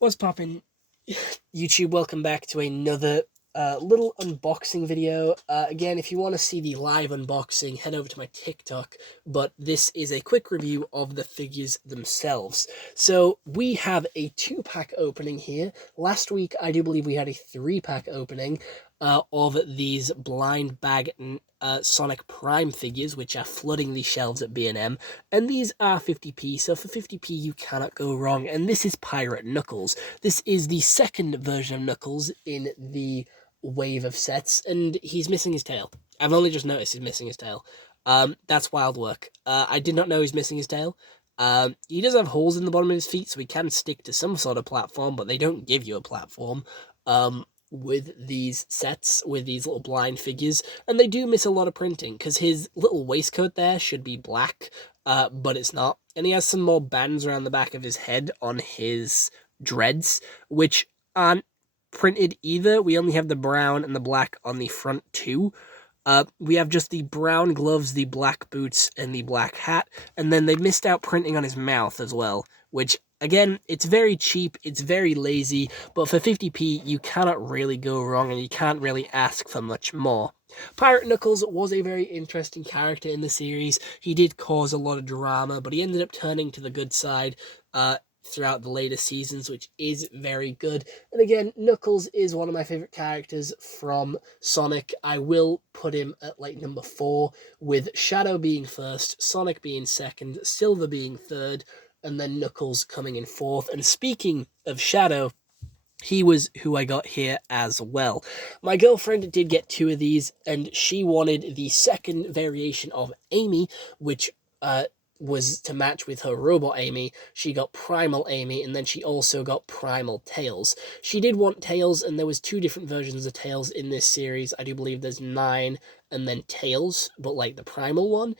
What's poppin', YouTube? Welcome back to another little unboxing video. Again, if you want to see the live unboxing, head over to my TikTok, but this is a quick review of the figures themselves. So we have a 2-pack opening here. Last week, I do believe we had a 3-pack opening of these blind bag Sonic Prime figures, which are flooding the shelves at B&M, and these are 50p, so for 50p you cannot go wrong. And this is Pirate Knuckles. This is the second version of Knuckles in the wave of sets, and he's missing his tail. I've only just noticed he's missing his tail. That's wild work. I did not know he's missing his tail. He does have holes in the bottom of his feet, so he can stick to some sort of platform, but they don't give you a platform. With these sets, with these little blind figures, and they do miss a lot of printing, because his little waistcoat there should be black, but it's not, and he has some more bands around the back of his head on his dreads, which aren't printed either. We only have the brown and the black on the front too. We have just the brown gloves, the black boots, and the black hat, and then they missed out printing on his mouth as well, which, again, it's very cheap, it's very lazy, but for 50p, you cannot really go wrong, and you can't really ask for much more. Pirate Knuckles was a very interesting character in the series. He did cause a lot of drama, but he ended up turning to the good side, throughout the later seasons, which is very good. And again, Knuckles is one of my favorite characters from Sonic. I will put him at like number 4, with Shadow being first, Sonic being second, Silver being third, and then Knuckles coming in 4th. And speaking of Shadow, he was who I got here as well. My girlfriend did get 2 of these, and she wanted the second variation of Amy, which was to match with her robot Amy. She got Primal Amy, and then she also got Primal Tails. She did want Tails, and there was 2 different versions of Tails in this series. I do believe there's 9 and then Tails, but like the Primal one.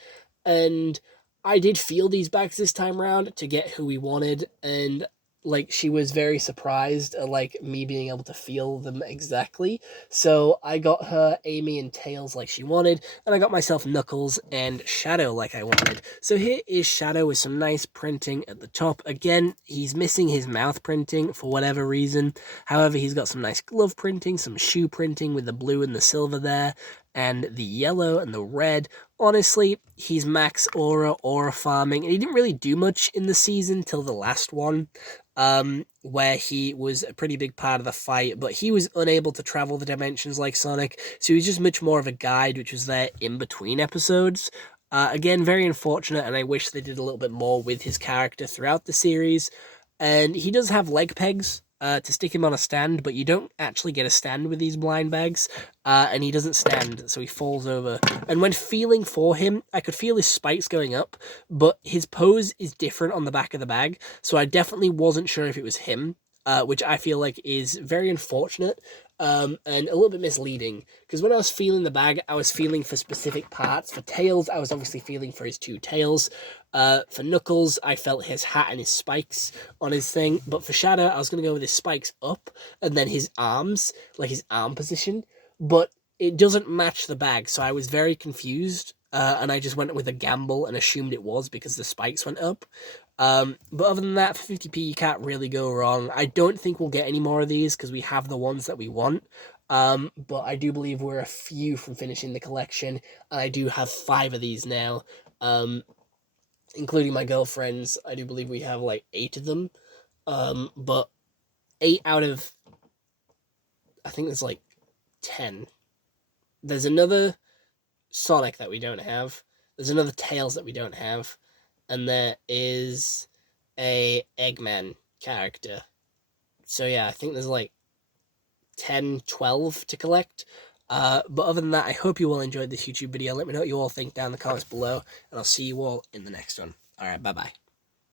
And I did feel these bags this time around to get who we wanted, and like she was very surprised at like me being able to feel them exactly. So I got her Amy and Tails like she wanted, and I got myself Knuckles and Shadow like I wanted. So here is Shadow with some nice printing at the top. Again, he's missing his mouth printing for whatever reason. However, he's got some nice glove printing, some shoe printing with the blue and the silver there, and the yellow and the red. Honestly, he's max aura farming, and he didn't really do much in the season till the last one, where he was a pretty big part of the fight, but he was unable to travel the dimensions like Sonic, so he was just much more of a guide, which was there in between episodes. Again, very unfortunate, and I wish they did a little bit more with his character throughout the series. And he does have leg pegs to stick him on a stand, but you don't actually get a stand with these blind bags, and he doesn't stand, so he falls over. And when feeling for him, I could feel his spikes going up, but his pose is different on the back of the bag, so I definitely wasn't sure if it was him, which I feel like is very unfortunate, and a little bit misleading, because when I was feeling the bag, I was feeling for specific parts. For Tails, I was obviously feeling for his 2 tails. For Knuckles, I felt his hat and his spikes on his thing, but for Shadow, I was going to go with his spikes up, and then his arms, like his arm position, but it doesn't match the bag, so I was very confused, and I just went with a gamble and assumed it was because the spikes went up. But other than that, for 50p, you can't really go wrong. I don't think we'll get any more of these because we have the ones that we want. But I do believe we're a few from finishing the collection, and I do have 5 of these now, including my girlfriend's. I do believe we have like 8 of them, but 8 out of, I think there's like 10. There's another Sonic that we don't have. There's another Tails that we don't have. And there is a Eggman character. So yeah, I think there's like 10, 12 to collect. But other than that, I hope you all enjoyed this YouTube video. Let me know what you all think down in the comments below, and I'll see you all in the next one. Alright, bye-bye.